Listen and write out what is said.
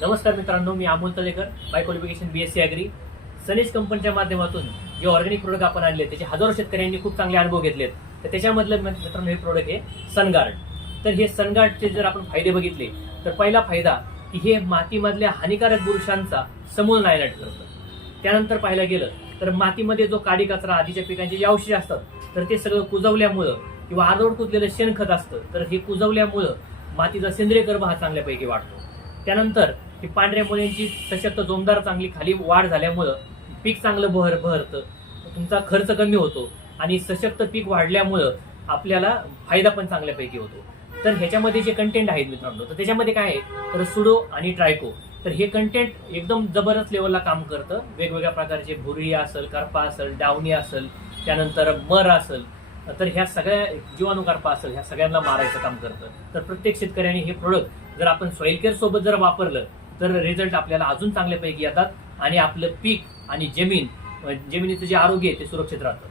नमस्कार मित्रांनो, मी Amol Talekar, by qualification BSc agri. सनीज कंपनीच्या माध्यमातून जे ऑर्गॅनिक प्रोडक्ट आपण आणले त्याचे हजारो शेतकऱ्यांनी खूप चांगले अनुभव घेतलेत. तर त्याच्यामधलं मित्रांनो हे प्रोडक्ट आहे सनगार्ड. तर हे सनगार्डचे जर आपण फायदे बघितले तर पहिला फायदा की हे मातीमधल्या हानिकारक बुरशांचा समूळ नायनाट करतं. त्यानंतर पाहायला गेलं तर मातीमध्ये जो काडी कचरा आधीच्या पिकांचे जे अवशेष असतात तर ते सगळं कुजवल्यामुळं किंवा अर्धवट कुजलेलं शेणखत असतं तर हे कुजवल्यामुळं मातीचा सेंद्रिय कर्ब हा चांगल्यापैकी वाढतो. त्यानंतर ही पांढऱ्या मुळ्यांची सशक्त जोमदार चांगली खाली वाढ झाल्यामुळं पीक चांगलं बहरतं, तुमचा खर्च कमी होतो आणि सशक्त पीक वाढल्यामुळं आपल्याला फायदा पण चांगल्यापैकी होतो. तर ह्याच्यामध्ये जे कंटेंट आहेत मित्रांनो, तर त्याच्यामध्ये काय आहे तर सुडो आणि ट्रायको. तर हे कंटेंट एकदम जबरदस्त लेवलला काम करतं. वेगवेगळ्या प्रकारचे भुरी असेल, करपा असेल, डावणी असेल, त्यानंतर मर असेल, तर ह्या सगळ्या जीवाणूकारपा असेल ह्या सगळ्यांना मारायचं काम करतं. तर प्रत्येक शेतकऱ्याने हे प्रोडक्ट जर आपण सॉइल केअर सोबत जर वापरलं तर रिझल्ट आपल्याला अजून चांगल्यापैकी येतात आणि आपलं पीक आणि जमिनीचं जे आरोग्य आहे ते सुरक्षित राहतं.